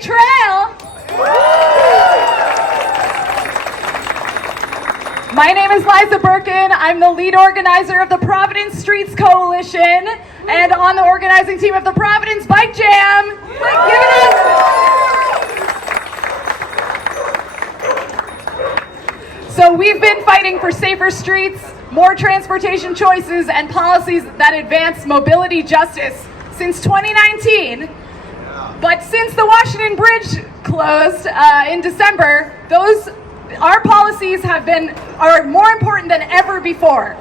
City Trail. My name is Liza Birkin. I'm the lead organizer of the Providence Streets Coalition and on the organizing team of the Providence Bike Jam. Give it up. So we've been fighting for safer streets, more transportation choices, and policies that advance mobility justice since 2019. But since the Washington Bridge closed in December, our policies are more important than ever before.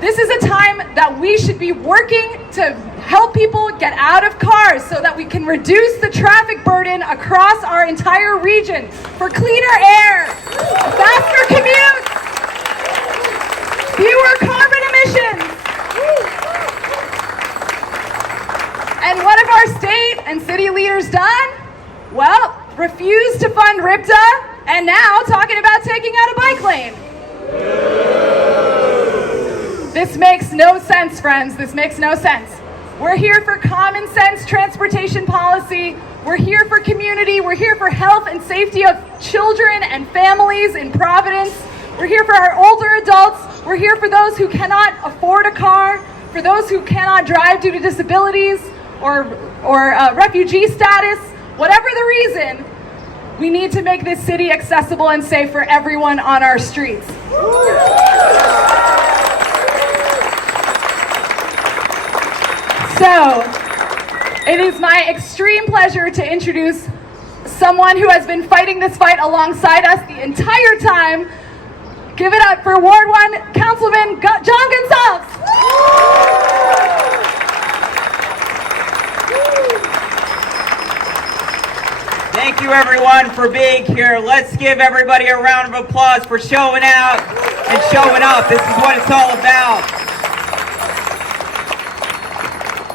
This is a time that we should be working to help people get out of cars so that we can reduce the traffic burden across our entire region for cleaner air, faster commutes, fewer carbon emissions. And what have our state and city leaders done? Well, refused to fund RIPTA and now talking about taking out a bike lane. This makes no sense, friends. This makes no sense. We're here for common sense transportation policy. We're here for community. We're here for health and safety of children and families in Providence. We're here for our older adults. We're here for those who cannot afford a car, for those who cannot drive due to disabilities or refugee status. Whatever the reason, we need to make this city accessible and safe for everyone on our streets. So, it is my extreme pleasure to introduce someone who has been fighting this fight alongside us the entire time. Give it up for Ward 1 Councilman John Gonsalves. Thank you everyone for being here. Let's give everybody a round of applause for showing out and showing up. This is what it's all about.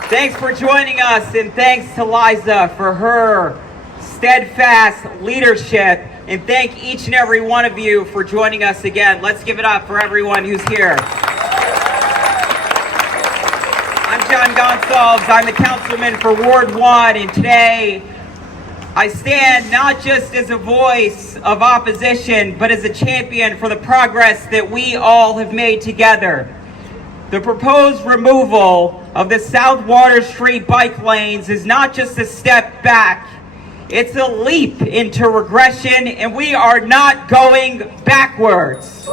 Thanks for joining us, and thanks to Liza for her steadfast leadership, and thank each and every one of you for joining us again. Let's give it up for everyone who's here. I'm John Gonsalves. I'm the councilman for Ward 1, and today I stand not just as a voice of opposition, but as a champion for the progress that we all have made together. The proposed removal of the South Water Street bike lanes is not just a step back, it's a leap into regression, and we are not going backwards.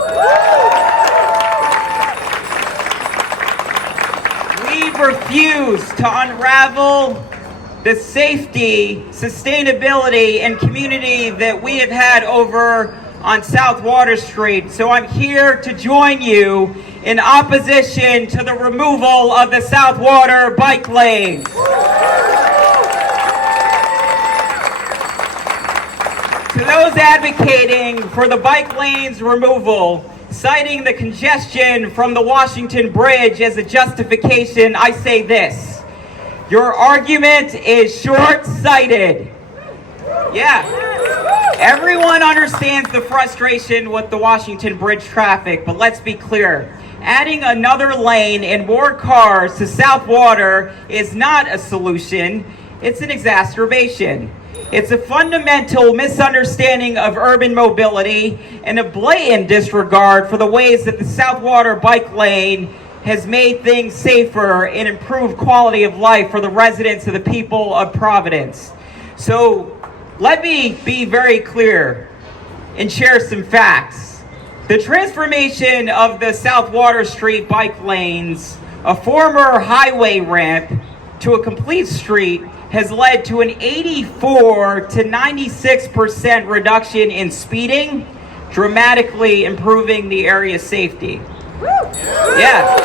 We refuse to unravel the safety, sustainability, and community that we have had over on South Water Street. So I'm here to join you in opposition to the removal of the South Water bike lanes. To those advocating for the bike lanes removal, citing the congestion from the Washington Bridge as a justification, I say this: your argument is short-sighted. Yeah. Everyone understands the frustration with the Washington Bridge traffic, but let's be clear. Adding another lane and more cars to South Water is not a solution. It's an exacerbation. It's a fundamental misunderstanding of urban mobility and a blatant disregard for the ways that the South Water bike lane has made things safer and improved quality of life for the residents of the people of Providence. So let me be very clear and share some facts. The transformation of the South Water Street bike lanes, a former highway ramp, to a complete street has led to an 84 to 96% reduction in speeding, dramatically improving the area's safety. Yeah.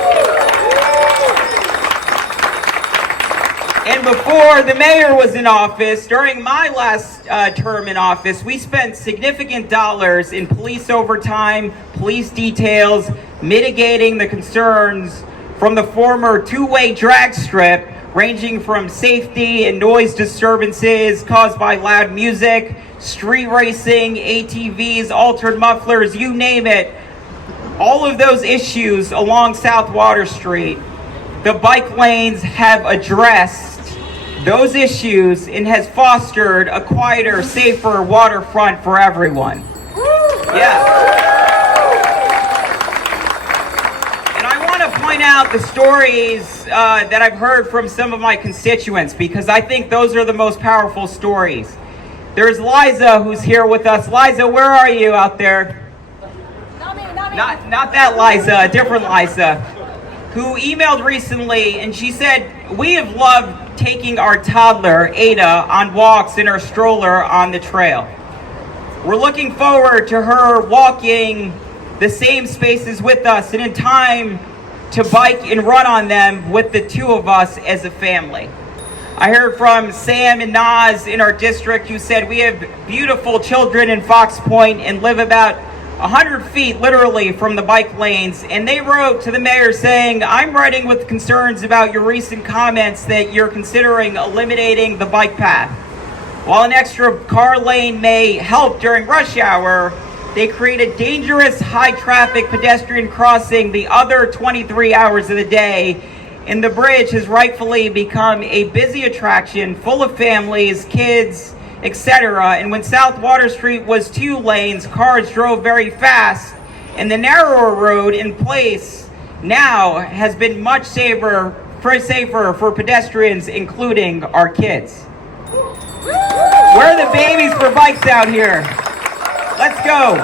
And before the mayor was in office, during my last term in office, we spent significant dollars in police overtime, police details, mitigating the concerns from the former two-way drag strip, ranging from safety and noise disturbances caused by loud music, street racing, ATVs, altered mufflers, you name it. All of those issues along South Water Street, the bike lanes have addressed those issues and has fostered a quieter, safer waterfront for everyone. Yeah. And I want to point out the stories that I've heard from some of my constituents, because I think those are the most powerful stories. There's Liza, who's here with us. Liza, where are you out there? Not me, not me. Not that Liza, a different Liza, who emailed recently, and she said, "We have loved taking our toddler, Ada, on walks in her stroller on the trail. We're looking forward to her walking the same spaces with us, and in time to bike and run on them with the two of us as a family." I heard from Sam and Naz in our district, who said, "We have beautiful children in Fox Point and live about 100 feet literally from the bike lanes." And they wrote to the mayor saying, "I'm writing with concerns about your recent comments that you're considering eliminating the bike path. While an extra car lane may help during rush hour, they create a dangerous high-traffic pedestrian crossing the other 23 hours of the day, and the bridge has rightfully become a busy attraction full of families, kids, etc. And when South Water Street was 2 lanes, cars drove very fast, and the narrower road in place now has been much safer for pedestrians, including our kids." Where are the babies for bikes out here? Let's go.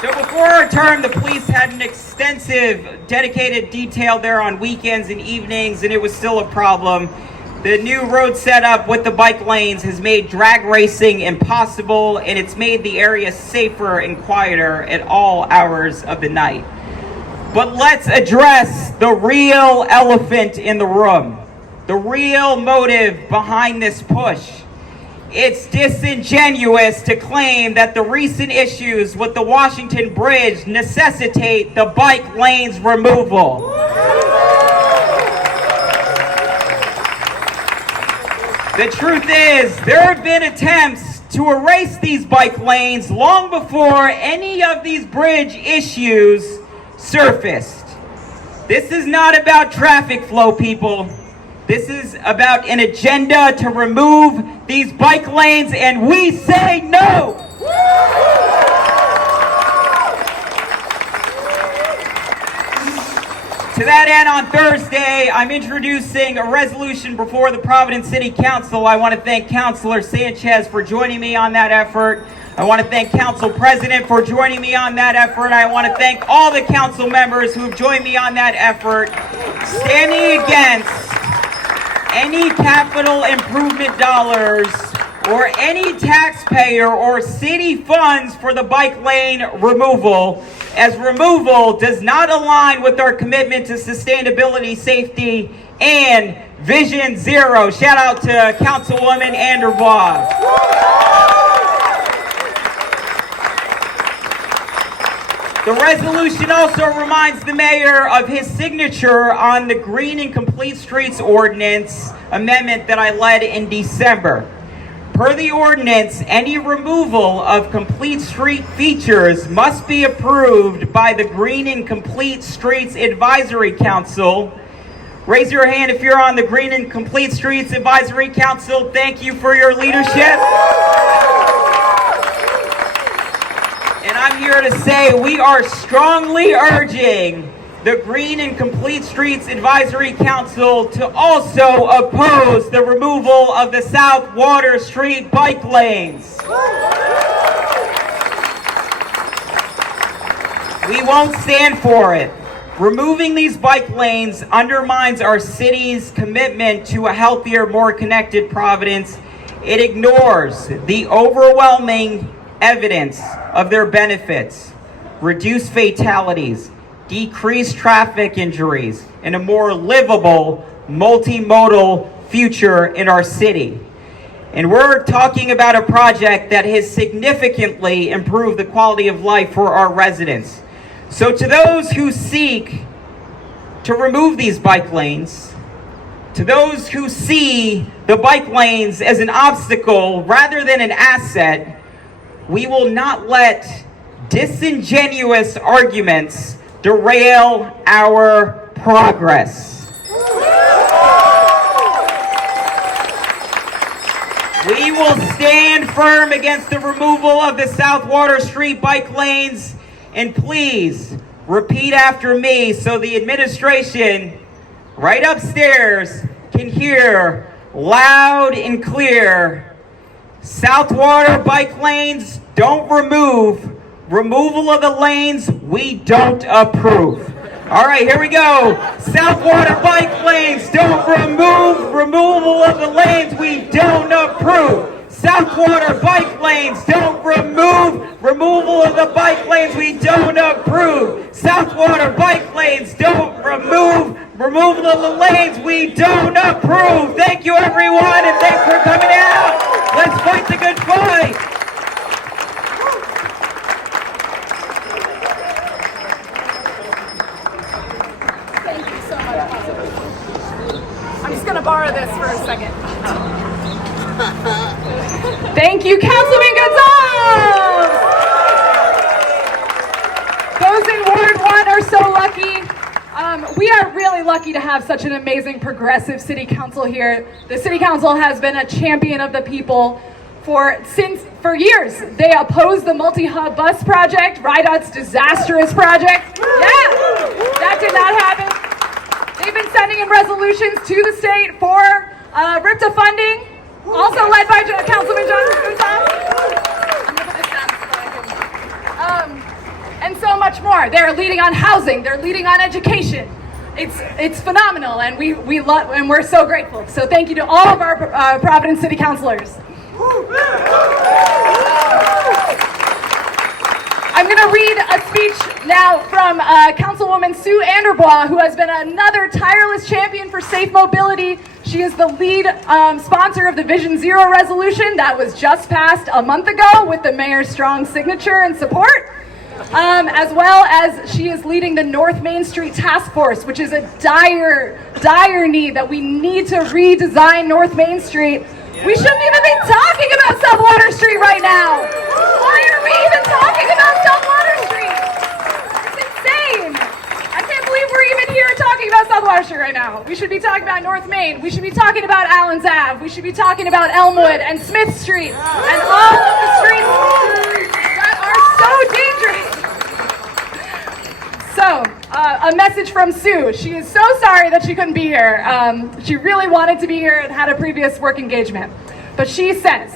So before our term, the police had an extensive, dedicated detail there on weekends and evenings, and it was still a problem. The new road setup with the bike lanes has made drag racing impossible, and it's made the area safer and quieter at all hours of the night. But let's address the real elephant in the room, the real motive behind this push. It's disingenuous to claim that the recent issues with the Washington Bridge necessitate the bike lanes removal. The truth is, there have been attempts to erase these bike lanes long before any of these bridge issues surfaced. This is not about traffic flow, people. This is about an agenda to remove these bike lanes, and we say no! To that end, on Thursday, I'm introducing a resolution before the Providence City Council. I want to thank Councilor Sanchez for joining me on that effort. I want to thank Council President for joining me on that effort. I want to thank all the council members who have joined me on that effort, standing against any capital improvement dollars or any taxpayer or city funds for the bike lane removal, as removal does not align with our commitment to sustainability, safety, and Vision Zero. Shout out to Councilwoman Anderbois. The resolution also reminds the mayor of his signature on the Green and Complete Streets Ordinance amendment that I led in December. Per the ordinance, any removal of complete street features must be approved by the Green and Complete Streets Advisory Council. Raise your hand if you're on the Green and Complete Streets Advisory Council. Thank you for your leadership. And I'm here to say we are strongly urging the Green and Complete Streets Advisory Council to also oppose the removal of the South Water Street bike lanes. We won't stand for it. Removing these bike lanes undermines our city's commitment to a healthier, more connected Providence. It ignores the overwhelming evidence of their benefits: reduced fatalities, decreased traffic injuries, and a more livable, multimodal future in our city. And we're talking about a project that has significantly improved the quality of life for our residents. So to those who seek to remove these bike lanes, to those who see the bike lanes as an obstacle rather than an asset, we will not let disingenuous arguments derail our progress. We will stand firm against the removal of the South Water Street bike lanes. And please repeat after me so the administration right upstairs can hear loud and clear. South Water bike lanes don't remove. Removal of the lanes, we don't approve. All right, here we go. South Water bike lanes don't remove. Removal of the lanes, we don't approve. South Water bike lanes don't remove. Removal of the bike lanes, we don't approve. South Water bike lanes don't remove. Removal of the lanes, we don't approve. Thank you, everyone, and thanks for coming out. Let's fight the good fight. Thank you so much. I'm just going to borrow this for a second. Thank you, Councilman Gonzalez! Those in Ward 1 are so lucky. We are really lucky to have such an amazing progressive city council here. The city council has been a champion of the people for years. They opposed the multi-hub bus project, RIDOT's disastrous project. Yeah, that did not happen. They've been sending in resolutions to the state for RIPTA funding, also led by Councilman John Gonzalez. And so much more. They're leading on housing. They're leading on education. It's phenomenal, and we love, and we're so grateful. So thank you to all of our Providence City Councilors. I'm going to read a speech now from Councilwoman Sue Anderbois, who has been another tireless champion for safe mobility. She is the lead sponsor of the Vision Zero resolution that was just passed a month ago with the mayor's strong signature and support. As well as she is leading the North Main Street Task Force, which is a dire need that we need to redesign North Main Street. We shouldn't even be talking about South Water Street right now. Why are we even talking about South Water Street? It's insane. I can't believe we're even here talking about South Water Street right now. We should be talking about North Main. We should be talking about Allens Ave. We should be talking about Elmwood and Smith Street and all of the streets that are so dangerous. So, a message from Sue. She is so sorry that she couldn't be here. She really wanted to be here and had a previous work engagement. But she says,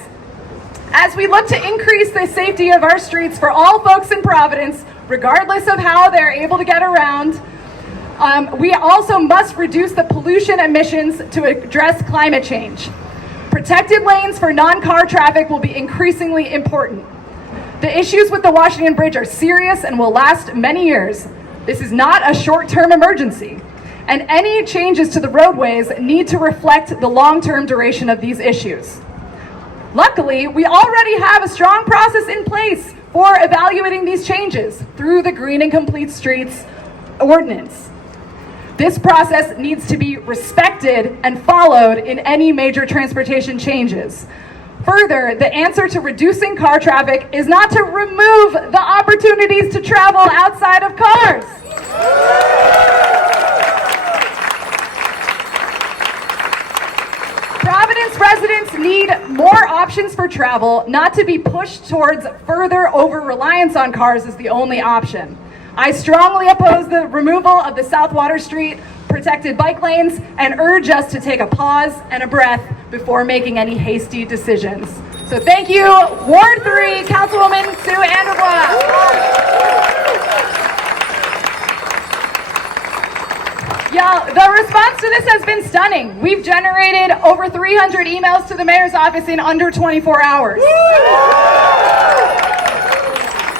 as we look to increase the safety of our streets for all folks in Providence, regardless of how they're able to get around, we also must reduce the pollution emissions to address climate change. Protected lanes for non-car traffic will be increasingly important. The issues with the Washington Bridge are serious and will last many years. This is not a short-term emergency, and any changes to the roadways need to reflect the long-term duration of these issues. Luckily, we already have a strong process in place for evaluating these changes through the Green and Complete Streets ordinance. This process needs to be respected and followed in any major transportation changes. Further, the answer to reducing car traffic is not to remove the opportunities to travel outside of cars. Providence residents need more options for travel, not to be pushed towards further over-reliance on cars as the only option. I strongly oppose the removal of the South Water Street protected bike lanes and urge us to take a pause and a breath before making any hasty decisions. So thank you, Ward 3, Councilwoman Sue Anderbois. Y'all, the response to this has been stunning. We've generated over 300 emails to the mayor's office in under 24 hours.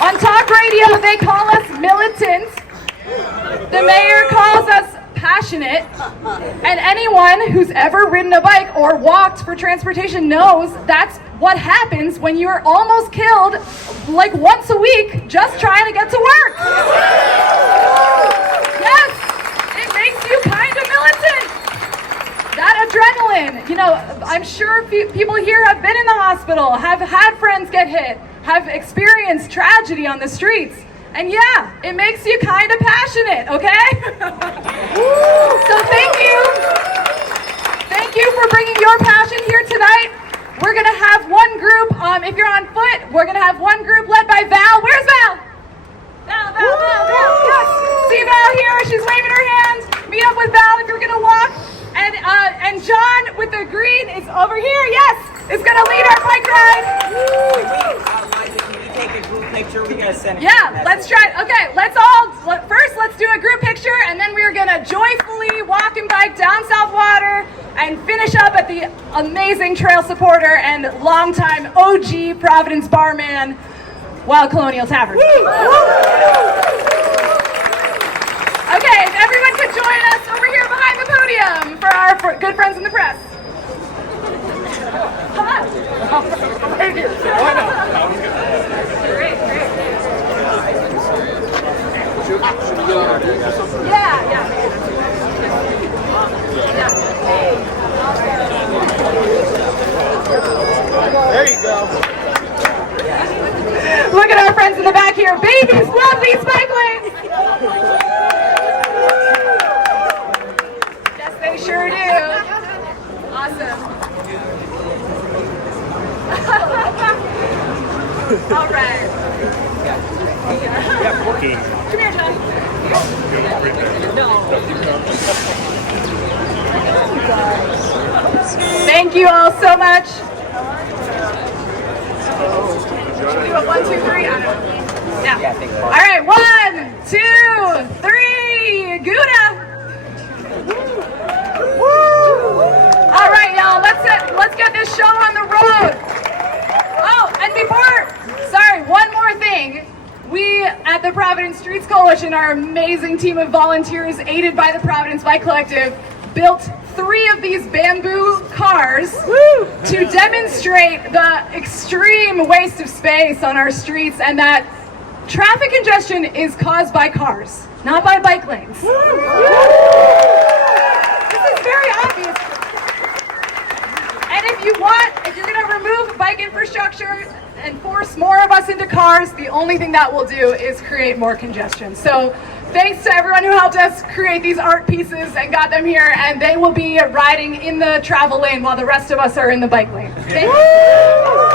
On talk radio, they call us militant. The mayor calls us passionate, and anyone who's ever ridden a bike or walked for transportation knows that's what happens when you're almost killed like once a week just trying to get to work. Yes, it makes you kind of militant. That adrenaline, you know, I'm sure people here have been in the hospital, have had friends get hit, have experienced tragedy on the streets. And yeah, it makes you kind of passionate, okay? So thank you. Thank you for bringing your passion here tonight. we're gonna have one group, if you're on foot, we're gonna have one group led by Val. Where's Val? Val, yes. See Val here, she's waving her hand. Meet up with Val if you're gonna walk. And John with the green is over here, yes, is gonna lead our bike ride. Liza, can you take a group picture? We gotta send it. Yeah, let's try. Okay, let's do a group picture, and then we're gonna joyfully walk and bike down South Water and finish up at the amazing trail supporter and longtime OG Providence barman, Wild Colonial Tavern. Okay, if everyone could join us over here behind the podium for our good friends in the press. Come on. Thank you. Great. Yeah. There you go. Look at our friends in the back here. Babies love these bike lanes. Yes, they sure do. Awesome. All right. Come here, John. Thank you all so much. Should we do a 1, 2, 3? I don't know. Yeah. All right, 1, 2, 3. Gouda. All right, y'all. Let's get this show on the road. Oh, and one more thing. We at the Providence Streets Coalition, our amazing team of volunteers aided by the Providence Bike Collective, built 3 of these bamboo cars to demonstrate the extreme waste of space on our streets and that traffic congestion is caused by cars, not by bike lanes. This is very obvious. And if you're going to remove bike infrastructure and force more of us into cars, the only thing that will do is create more congestion. So thanks to everyone who helped us create these art pieces and got them here, and they will be riding in the travel lane while the rest of us are in the bike lane. Thank you.